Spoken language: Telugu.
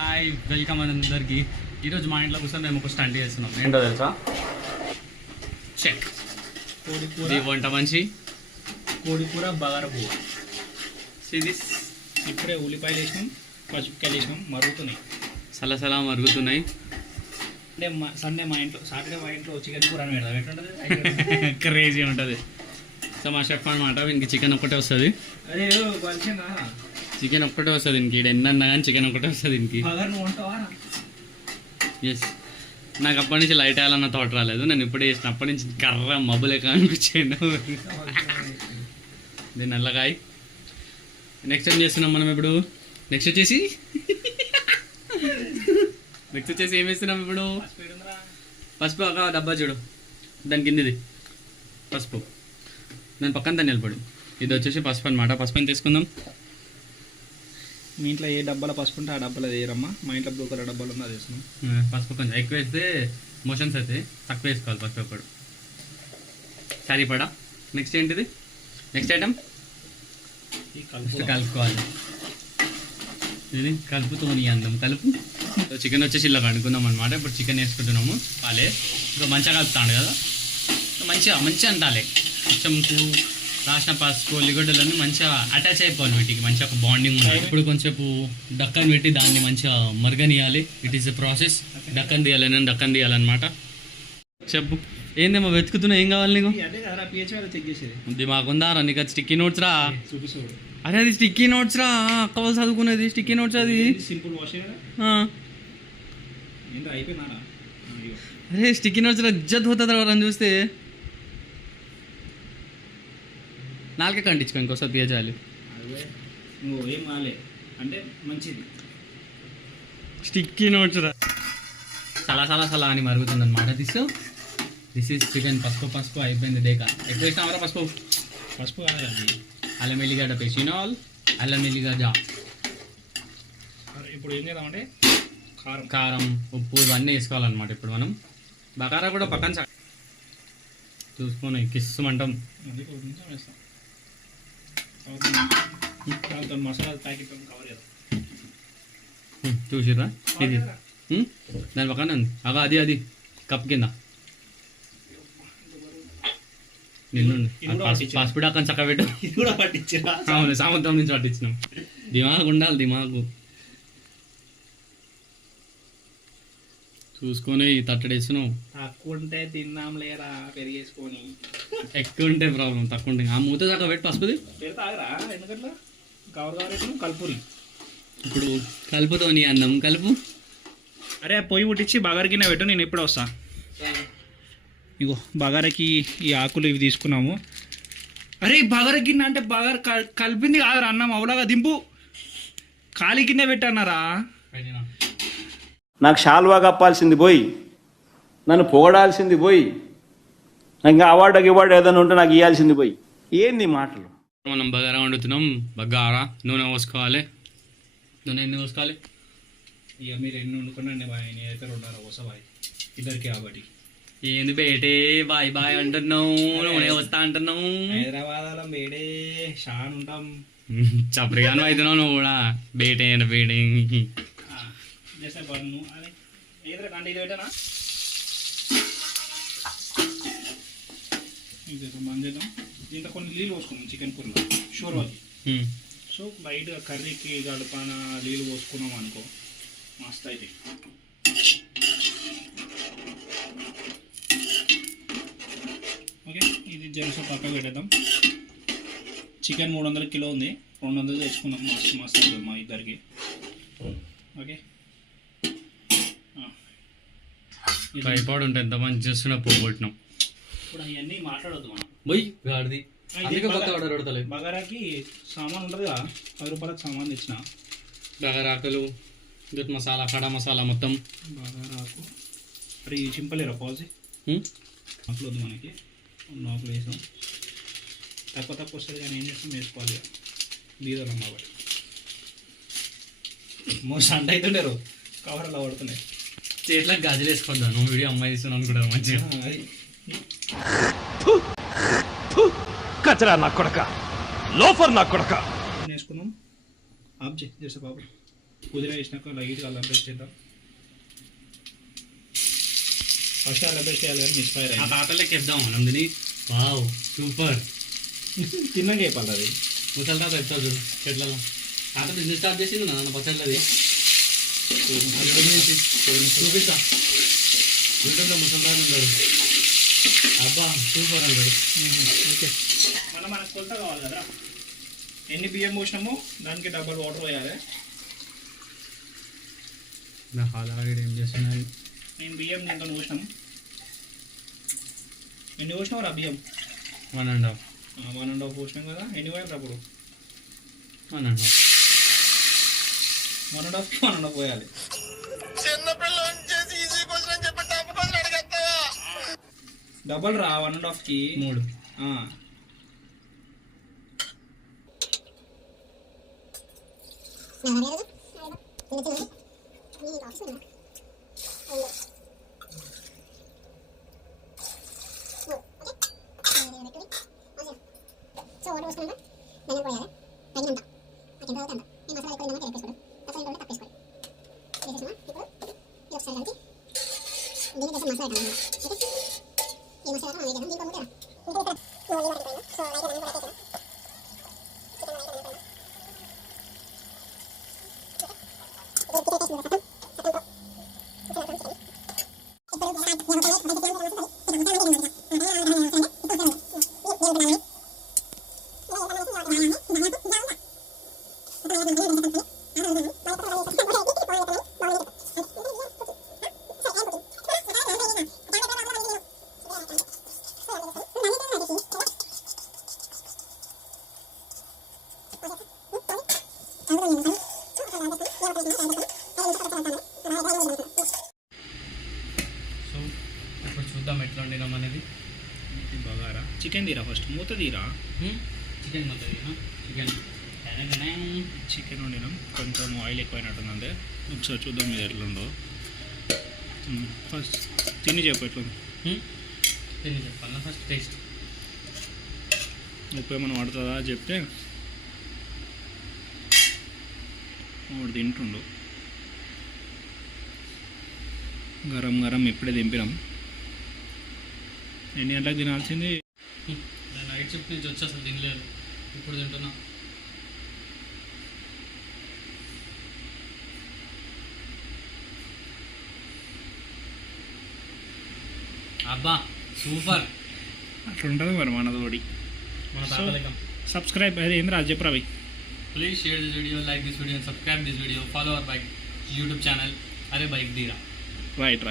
హాయ్ వెల్కమ్ అందరికి. ఈరోజు మా ఇంట్లో కూర్చొని మేము ఒక స్టంట్ చేస్తున్నాం. ఏంటో తెలుసా? చెక్ కోడి వంట మంచి కోడి కూర బగార పువ్వు. సిదిస్ ఇప్పుడే ఉల్లిపాయలు వేసినాం, పచ్చిమిరపకాయలు వేసినాం, మరుగుతున్నాయి. సలసలా మరుగుతున్నాయి. అంటే సండే మా ఇంట్లో, సాటర్డే మా ఇంట్లో చికెన్ కూర అని పెడదాం. ఎట్లుంటుంది? క్రేజీ ఉంటుంది. సో మా షెఫ్ అనమాట, వీనికి చికెన్ ఒక్కటే వస్తుంది. అదే కలిసిందా? చికెన్ ఒక్కటే వస్తుంది ఇంక. ఎన్నన్నా కానీ చికెన్ ఒక్కటే వస్తుంది ఇంక. బగారు నువ్వు వంటావా? ఎస్, నాకు అప్పటి నుంచి లైట్ వేయాలన్న థాట్ రాలేదు. నేను ఇప్పుడే చేసిన అప్పటి నుంచి కర్ర మబ్బులేక అనిపించాను. దీన్ని నల్లగాయ. నెక్స్ట్ ఏం చేస్తున్నాం మనం ఇప్పుడు? నెక్స్ట్ వచ్చేసి ఏం వేస్తున్నాం ఇప్పుడు? పసుపు. ఒక డబ్బా చూడు, దాని కిందిది పసుపు, దాని పక్కన దాన్ని నిలబడు. ఇది వచ్చేసి పసుపు అనమాట. పసుపు తీసుకుందాం. మీ ఇంట్లో ఏ డబ్బాలో పసుపు ఉంటే ఆ డబ్బాలో వేయరమ్మా. మా ఇంట్లో బ్లూ కలర్ డబ్బాలు ఉంది, అది వేస్తున్నాం. పసుపు కొంచెం ఎక్కువ వేస్తే మోషన్స్ అయితే తక్కువ వేసుకోవాలి. పసుపు ఒకడు సరిపడా. నెక్స్ట్ ఏంటిది? నెక్స్ట్ ఐటమ్ కలుపుకోవాలి. ఇది కలుపుతోని అందం కలుపు. చికెన్ వచ్చేసి ఇలా కడుక్కున్నాం అనమాట. ఇప్పుడు చికెన్ వేసుకుంటున్నాము. పాలే ఇంకా మంచిగా కలుపుతాడు కదా, మంచిగా అంటాలి. కొంచెం రాసిన పసుపు లిగొడ్డలన్నీ మంచిగా అటాచ్ అయిపోవాలి వీటికి, మంచిగా ఒక బాండింగ్ ఉండాలి. ఇప్పుడు కొంచెంసేపు డక్కన్ పెట్టి దాన్ని మంచిగా మరగనియాలి. It is a process. డక్కన్ తీయాలి, నేను డక్కన్ తీయాలన్నమాట. చెప్పు ఏందేమో వెతుకుతున్నా, ఏం కావాలి నీకు? దిమాకుందా రా నీకు? స్టిక్కీ నోట్స్ రా. అరే అది స్టిక్కీ నోట్స్ రా, అక్క వాళ్ళు చదువుకునేది స్టిక్కీ నోట్స్. అది సింపుల్ వాష్. అరే స్టిక్కీ నోట్స్ రా, ఇజ్జత్ పోతుంది రా చూస్తే. నాలుగే కంటించుకో, ఇంకోసారి పియ చేయాలి. ఏం కాలే అంటే మంచిది. స్టిక్కీ నోట్స్ రా. సలా అని మరుగుతుంది అనమాట. This is chicken. పసుపు అయిపోయింది. దేక ఎక్కువ ఇష్టం రా పసుపు కాదండి. అల్లం ఎల్లిగడ్డ పెసినాల్, అల్లం ఎల్లిగడ్డ. ఇప్పుడు ఏం చేద్దామంటే కారం ఉప్పు ఇవన్నీ వేసుకోవాలన్నమాట. ఇప్పుడు మనం బగారా కూడా పక్కన చూసుకొని కిస్సుమంటాం. మసాలా ప్యాకెట్ కవర్ చేద్దాం. చూసిర్రా? ఇది దాని పక్కన ఉంది. అది కప్ కింద నిన్ను పసుపు అక్కడ చక్క పెట్టు. అవును, సామంతం నుంచి పట్టించినాం. దిమాగు ఉండాలి, దిమాగు చూసుకొని తట్టడేస్తున్నావు. తక్కువ ఉంటే తిన్నాం లేరా పెరిగేసుకొని. ఎక్కువ ఉంటే ప్రాబ్లం, తక్కువ ఉంటే ఆ మూత చక్క పెట్టి పసుపుది పెడతాగరా. ఎందుకంటే కవర్ కలుపురి. ఇప్పుడు కలుపుతోని అన్నం కలుపు. అరే పొయ్యి పుట్టించి బగార గిన్నె పెట్టు, నేను ఎప్పుడు వస్తా. ఇగో బగారకి ఈ ఆకులు ఇవి తీసుకున్నాము. అరే బగార గిన్నె అంటే బగార కలిపింది కాదురా అన్నం. అవులాగా దింపు. ఖాళీ గిన్నె పెట్టన్నారా? నాకు షాల్వా కప్పాల్సింది పోయి, నన్ను పొగడాల్సింది పోయి, నాకు ఇంకా అవార్డు ఏదైనా ఉంటే నాకు ఇవ్వాల్సింది పోయి. ఏంది మాటలు? మనం బగారా వండుతున్నాం. బగారా నూనె పోసుకోవాలి. నూనె ఎన్ని పోసుకోవాలి? ఇక మీరు ఎన్ని వండుకున్నాండి బాయ్, నేనైతే 2.5 పోసా బాయ్ ఇద్దరికి. కాబట్టి ఏంది బేటే బాయ్ అంటున్నావు, నూనె వస్తా అంటున్నావు. హైదరాబాద్లో బేడే షాన్ ఉంటాం. చప్పరిగాను అవుతున్నావు నువ్వు కూడా. బేటే చేసే పన్ను అదే ఏదైనా కంటి పెట్టనా బంద్ చేద్దాం. దీంట్లో కొన్ని నీళ్ళు పోసుకున్నాం చికెన్ కూరలో షోర్వాకి. సో లైట్గా కర్రీకి గడపాన నీళ్ళు పోసుకున్నాం అనుకో, మస్తు అయితే. ఓకే, ఇది జెర్సీ పక్కకు పెట్టేద్దాం. చికెన్ 300 కిలో ఉంది, 200 తెచ్చుకున్నాం. మస్తు అవుతుంది మా ఇద్దరికి. ఓకే, భయపడి ఉంటే ఎంత మంచి చేస్తున్నా పోగొట్టినాం. ఇప్పుడు అవన్నీ మాట్లాడొద్దు మనం. పోయి గాడిది. బగారాకి సామాన్ ఉంటుంది కదా, 10 రూపాయలకు సామాన్ తెచ్చిన. బగారాకులు, గట్ మసాలా, కడా మసాలా మొత్తం. బగారాకు అరే ఇవి చింపలేరా పాలసీ? ఆకులు వద్దు మనకి, ఆకులు వేసాం. తక్కువ వస్తుంది కానీ ఏం చేస్తాం, వేసుకోవాలి. బీదలం కాబట్టి మోస్ట్ అంట అవుతుంటారు. కవర్ అలా పడుతున్నాయి. చేట్లకు గాజులు వేసుకుంటాను. వీడియో అమ్మాయి ఇస్తున్నాను కూడా మంచిగా. కచరా నా కొడక, లోఫర్ నా కొడక. వేసుకున్నాం. ఆఫ్ చేసి బాబు పుదీనా వేసినాక లైట్గా అల్లం పేస్ట్ చేద్దాం. ఫస్ట్ అల్లం పేస్ట్ చేయాలి కానీ మిస్ఫైర్ ఆ అయింది. తాతలకి ఇద్దాం మనం తిని. Wow super. తిన్నాక చెప్పాలి అది. ముసలి తాత చెప్తావు చూడు చెట్లలో. తాత బిజినెస్ స్టార్ట్ చేసింది నాన్న పచ్చళ్ళది. చూపిస్తా యూట్యూబ్లో ముసలి తాత ఉంటాడు. అబ్బా సూపర్ అంటాడు. ఓకే, మనకు కొలత కావాలి కదా. ఎన్ని బియ్యం పోసినామో దానికి డబల్ వాటర్ పోయాలి. నా హాలాగడ్ ఏం చేస్తున్నాను. నేను బియ్యం దీంతో పోసినాం. ఎన్ని పోసినావు రా బియ్యం? 1.5. 1.5 పోసినాం కదా. ఎన్ని పోయాలి అప్పుడు? 1.5. 1.5కి 1.5 పోయాలి. డబల్ రా 1.5కి 3. సో ఇప్పుడు చూద్దాం ఎట్లా వండినాం అనేది. బగారా చికెన్ తీరా, ఫస్ట్ మూత తీరా. చికెన్ మొత్తం చికెన్ చికెన్ వండినాం, కొంచెం ఆయిల్ ఎక్కువైనట్టుంది. అంతే, ఒకసారి చూద్దాం మీరు ఎట్లుందో. ఫస్ట్ తిని చెప్పు ఎట్లుంది. తిని చెప్పాలా ఫస్ట్ టేస్ట్. ఉప్పు ఏమైనా పడుతుందా చెప్తే వాడు తింటుండు. గరం గరం ఇప్పుడే దింపినాం. ఎన్ని గంటలకు తినాల్సింది? నైట్ షిఫ్ట్ నుంచి వచ్చి అసలు తినలేదు, ఇప్పుడు తింటున్నా. అబ్బా సూపర్. అట్లా ఉంటుంది మరి మనదోడి. మన తాతలకం. సబ్స్క్రైబ్ అది ఏంద్రా అది చెప్పరా అవి. Please share this video, like this video and subscribe this video. Follow our bike YouTube channel. Arey bike dira. Right.